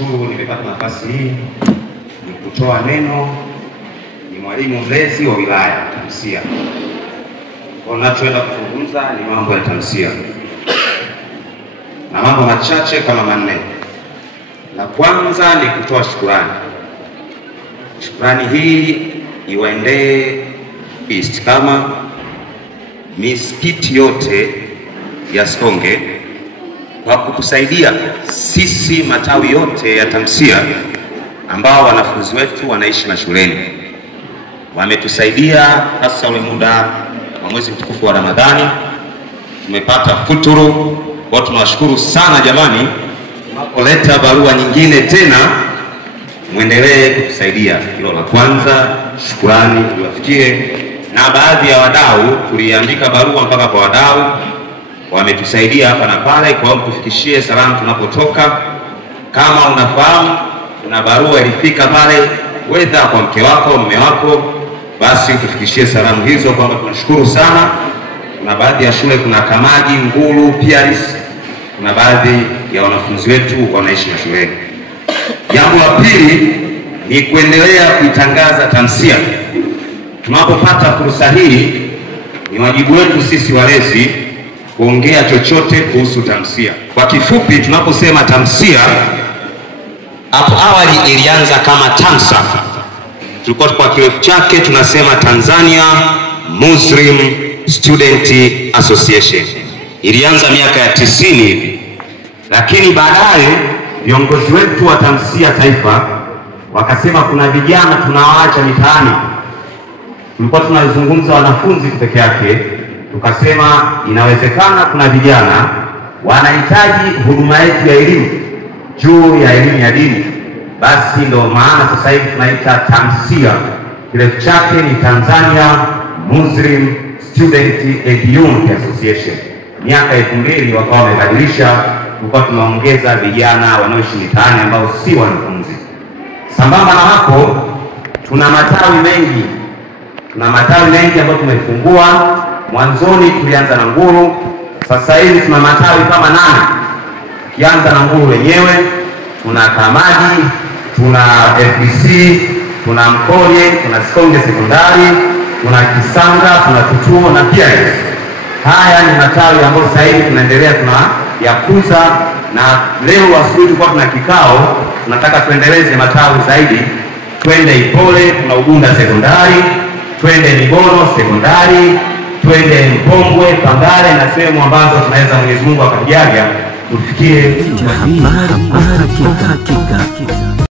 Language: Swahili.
Nashukuru nimepata nafasi hii ni kutoa neno. Ni mwalimu mlezi wa wilaya Tamsia. Kwa ninachoenda kuzungumza ni mambo ya Tamsia. Na mambo machache kama manne. La kwanza ni kutoa shukrani. Shukrani hii iwaendee East kama misikiti yote ya Sikonge kwa kutusaidia sisi matawi yote ya Tamsia ambao wanafunzi wetu wanaishi mashuleni. Wametusaidia hasa ule muda wa mwezi mtukufu wa Ramadhani. Tumepata futuru. Kwa tunawashukuru sana jamani. Tunapoleta barua nyingine tena muendelee kutusaidia. Hilo la kwanza, shukrani tuwafikie. Na baadhi ya wadau tuliandika barua mpaka kwa wadau, wametusaidia hapa na pale. Kwa hiyo tufikishie salamu tunapotoka. Kama unafahamu kuna barua ilifika pale wedha kwa mke wako, mume wako, basi tufikishie salamu hizo kwamba tunashukuru sana. Kuna baadhi ya shule, kuna Kamaji, Ngulu, Piaris, kuna baadhi ya wanafunzi wetu wanaishi mashuleni. Jambo la pili ni kuendelea kuitangaza Tamsia. Tunapopata fursa hii ni wajibu wetu sisi walezi kuongea chochote kuhusu Tamsia. Kwa kifupi, tunaposema Tamsia, hapo awali ilianza kama TAMSA. Tulikuwa kwa kirefu chake tunasema Tanzania Muslim Student Association. Ilianza miaka ya 90, lakini baadaye viongozi wetu wa Tamsia taifa wakasema kuna vijana tunawaacha mitaani. Tulikuwa tunazungumza wanafunzi peke yake, tukasema inawezekana kuna vijana wanahitaji huduma yetu ya elimu juu ya elimu ya dini. Basi ndio maana sasa hivi tunaita Tamsia. Kirefu chake ni Tanzania Muslim Student and Youth Association. Miaka 2000 wakawa wamebadilisha, tulikuwa tunaongeza vijana wanaoishi mitaani ambao si wanafunzi. Sambamba na hapo tuna matawi mengi. Tuna matawi mengi ambayo tumefungua. Mwanzoni tulianza na Ngulu, sasa hivi tuna matawi kama 8. Kianza na Ngulu wenyewe, tuna Kamaji, tuna FBC, tuna Mkolye, tuna Sikonge Sekondari, tuna Kisanga, tuna Tutuo na Piaris. Haya ni matawi ambayo sasa hivi tunaendelea tunayakuza, na leo asubuhi tulikuwa tuna kikao, tunataka tuendeleze matawi zaidi. Twende Ipole, tuna Ugunda Sekondari, twende Migono Sekondari, twende Mpongwe, Pangale na sehemu ambazo tunaweza Mwenyezi Mungu akatujalia tufikie. Habari hakika